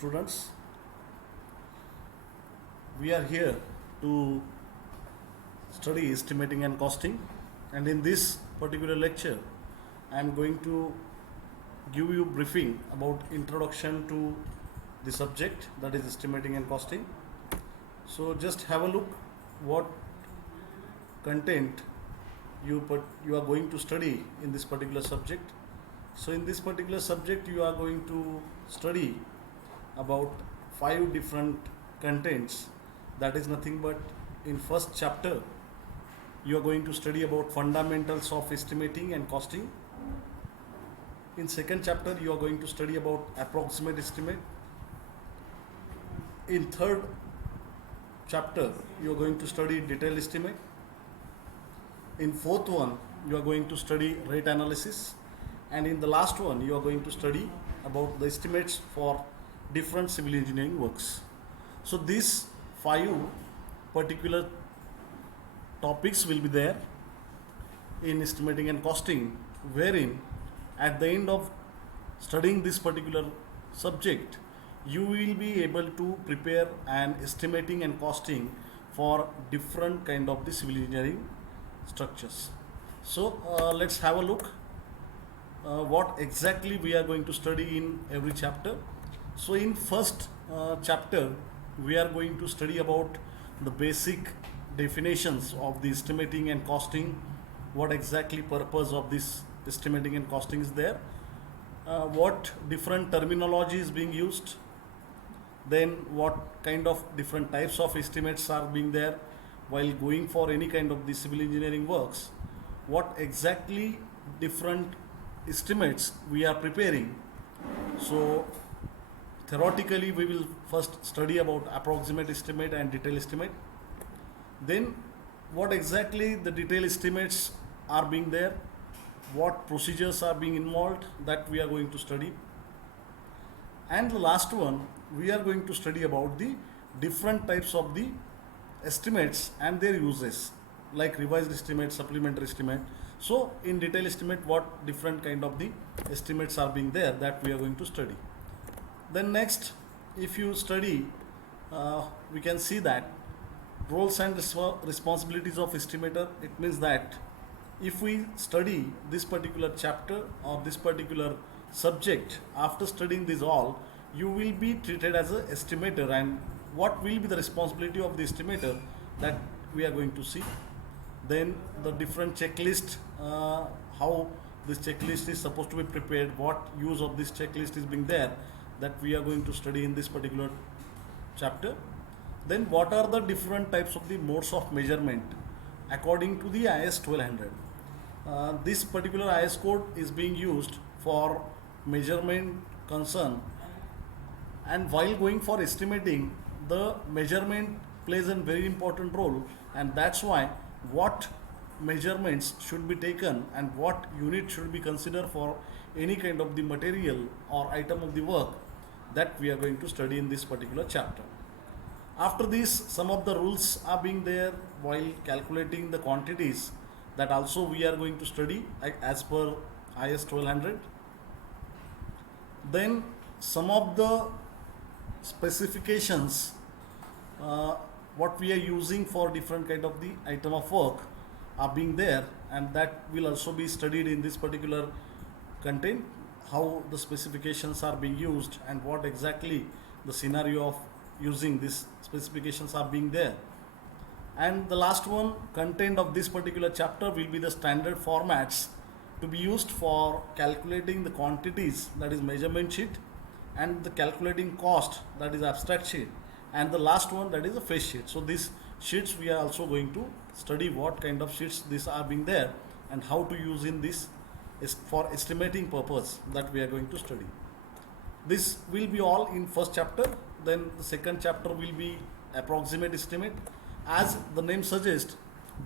students. We are here to study estimating and costing, and in this particular lecture I am going to give you briefing about introduction to the subject, that is estimating and costing. So just have a look what content you are going to study in this particular subject. So in this particular subject you are going to study about 5 different contents. That is nothing but, in first chapter you are going to study about fundamentals of estimating and costing. In second chapter you are going to study about approximate estimate. In third chapter you are going to study detailed estimate. In fourth one you are going to study rate analysis, and in the last one you are going to study about the estimates for different civil engineering works. So these 5 particular topics will be there in estimating and costing, wherein at the end of studying this particular subject you will be able to prepare an estimating and costing for different kind of the civil engineering structures. So let's have a look what exactly we are going to study in every chapter. So in first chapter we are going to study about the basic definitions of the estimating and costing, what exactly purpose of this estimating and costing is there, what different terminology is being used, then what kind of different types of estimates are being there while going for any kind of the civil engineering works, what exactly different estimates we are preparing. So theoretically we will first study about approximate estimate and detailed estimate, then what exactly the detailed estimates are being there, what procedures are being involved, that we are going to study. And the last one we are going to study about the different types of the estimates and their uses, like revised estimate, supplementary estimate. So in detailed estimate what different kind of the estimates are being there, that we are going to study. Then next, if you study, we can see that roles and responsibilities of estimator. It means that if we study this particular chapter or this particular subject, after studying this all, you will be treated as an estimator, and what will be the responsibility of the estimator, that we are going to see. Then the different checklist, how this checklist is supposed to be prepared, what use of this checklist is being there, that we are going to study in this particular chapter. Then what are the different types of the modes of measurement according to the IS 1200. This particular IS code is being used for measurement concern, and while going for estimating, the measurement plays a very important role, and that's why what measurements should be taken and what unit should be considered for any kind of the material or item of the work, that we are going to study in this particular chapter. After this, some of the rules are being there while calculating the quantities, that also we are going to study as per IS 1200. Then some of the specifications, what we are using for different kind of the item of work are being there, and that will also be studied in this particular content, how the specifications are being used and what exactly the scenario of using these specifications are being there. And the last one, content of this particular chapter will be the standard formats to be used for calculating the quantities, that is measurement sheet, and the calculating cost, that is abstract sheet, and the last one, that is a face sheet. So these sheets we are also going to study, what kind of sheets these are being there and how to use in this is for estimating purpose, that we are going to study. This will be all in first chapter. Then the second chapter will be approximate estimate. As the name suggests,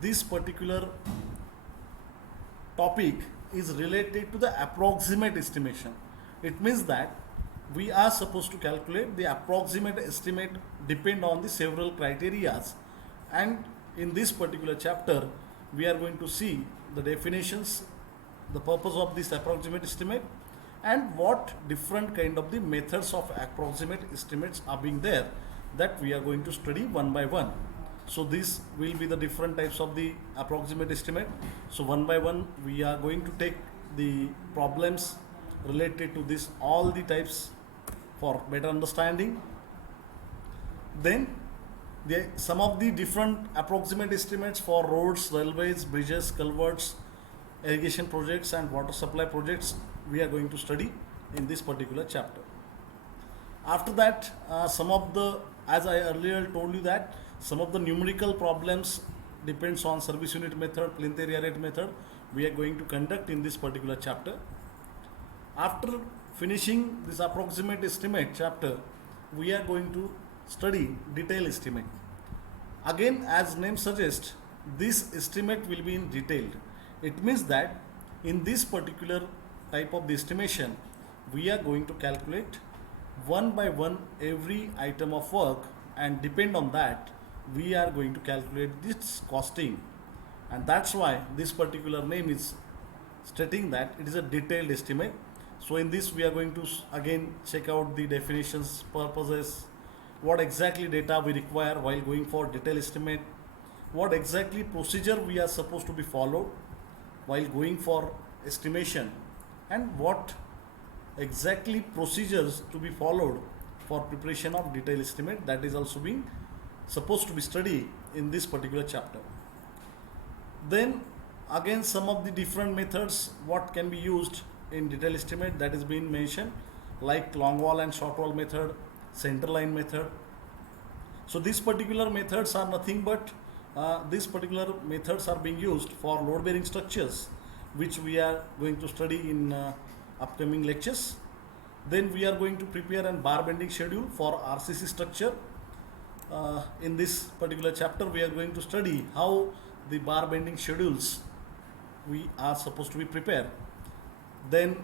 this particular topic is related to the approximate estimation. It means that we are supposed to calculate the approximate estimate depend on the several criterias, and in this particular chapter we are going to see the definitions, the purpose of this approximate estimate, and what different kind of the methods of approximate estimates are being there, that we are going to study one by one. So this will be the different types of the approximate estimate. So one by one we are going to take the problems related to this all the types for better understanding. Then some of the different approximate estimates for roads, railways, bridges, culverts, irrigation projects and water supply projects we are going to study in this particular chapter. After that, some of the, as I earlier told you, that some of the numerical problems depends on service unit method, plinth area rate method, we are going to conduct in this particular chapter. After finishing this approximate estimate chapter, we are going to study detail estimate. Again, as name suggests, this estimate will be in detailed. It means that in this particular type of the estimation, we are going to calculate one by one every item of work, and depend on that we are going to calculate this costing, and that's why this particular name is stating that it is a detailed estimate. So in this we are going to again check out the definitions, purposes, what exactly data we require while going for detailed estimate, what exactly procedure we are supposed to be followed while going for estimation, and what exactly procedures to be followed for preparation of detailed estimate, that is also being supposed to be studied in this particular chapter. Then again some of the different methods what can be used in detailed estimate, that is being mentioned, like long wall and short wall method, center line method. So these particular methods are nothing but these particular methods are being used for load bearing structures, which we are going to study in upcoming lectures. Then we are going to prepare a bar bending schedule for RCC structure. In this particular chapter we are going to study how the bar bending schedules we are supposed to be prepared. Then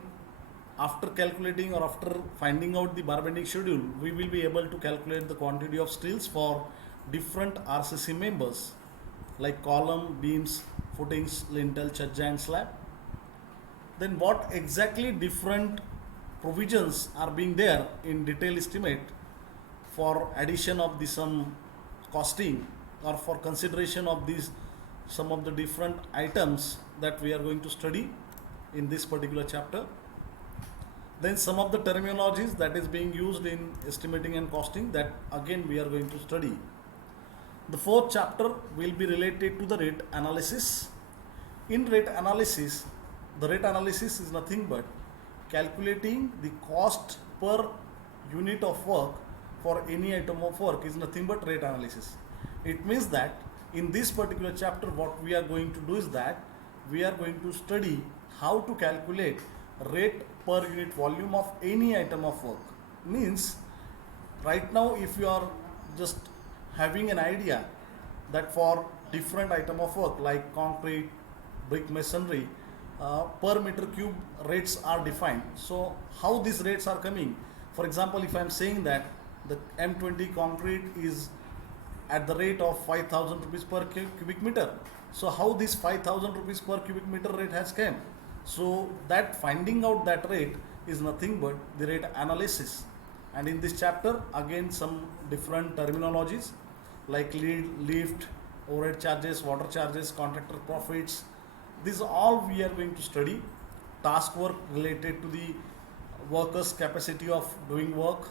after calculating or after finding out the bar bending schedule, we will be able to calculate the quantity of steels for different RCC members like column, beams, footings, lintel, chajja and slab. Then what exactly different provisions are being there in detail estimate for addition of the some costing or for consideration of these some of the different items that we are going to study in this particular chapter. Then some of the terminologies that is being used in estimating and costing, that again we are going to study. The fourth chapter will be related to the rate analysis. In rate analysis, the rate analysis is nothing but calculating the cost per unit of work for any item of work is nothing but rate analysis. It means that in this particular chapter what we are going to do is that we are going to study how to calculate rate per unit volume of any item of work. Means right now if you are just having an idea that for different item of work like concrete, brick masonry, per meter cube rates are defined. So how these rates are coming? For example, if I am saying that the M20 concrete is at the rate of 5,000 rupees per cubic meter, so how this 5,000 rupees per cubic meter rate has come? So that finding out that rate is nothing but the rate analysis. And in this chapter again some different terminologies like lead, lift, overhead charges, water charges, contractor profits. These all we are going to study. Task work related to the workers' capacity of doing work.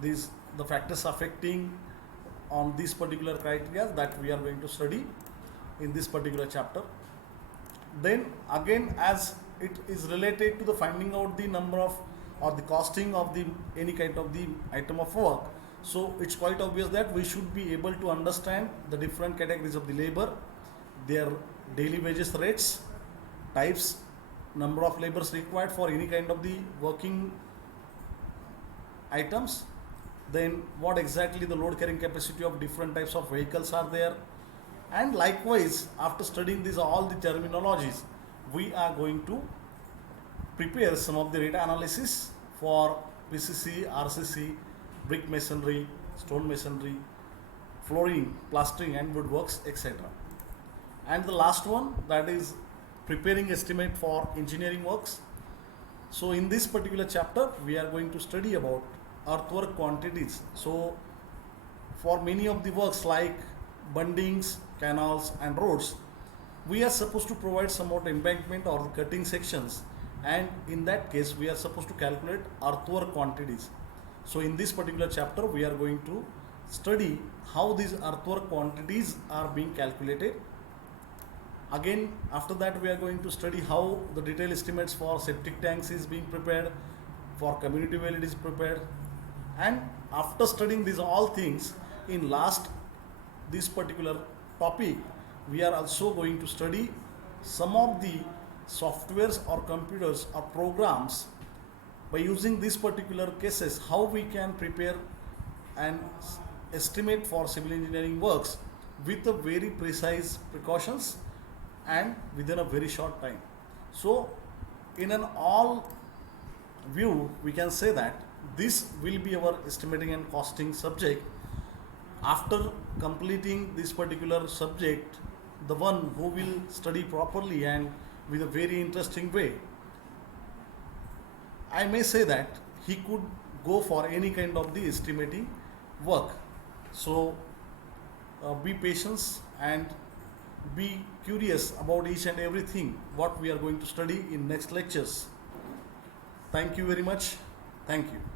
These the factors affecting on these particular criteria that we are going to study in this particular chapter. Then again, as it is related to the finding out the number of or the costing of the any kind of the item of work, so it's quite obvious that we should be able to understand the different categories of the labor, their daily wages rates, types, number of laborers required for any kind of the working items, then what exactly the load carrying capacity of different types of vehicles are there. And likewise, after studying these all the terminologies, we are going to prepare some of the data analysis for PCC, RCC, brick masonry, stone masonry, flooring, plastering and woodworks, etc. And the last one, that is preparing estimate for engineering works. So in this particular chapter, we are going to study about earthwork quantities. So for many of the works like bundings, canals and roads, we are supposed to provide somewhat embankment or the cutting sections, and in that case we are supposed to calculate earthwork quantities. So in this particular chapter we are going to study how these earthwork quantities are being calculated. Again, after that we are going to study how the detailed estimates for septic tanks is being prepared, for community well it is prepared, and after studying these all things, in last this particular topic we are also going to study some of the softwares or computers or programs by using these particular cases how we can prepare an estimate for civil engineering works with a very precise precautions and within a very short time. So in an all view we can say that this will be our estimating and costing subject. After completing this particular subject, the one who will study properly and with a very interesting way, I may say that he could go for any kind of the estimating work. So be patient and be curious about each and everything what we are going to study in next lectures. Thank you very much. Thank you.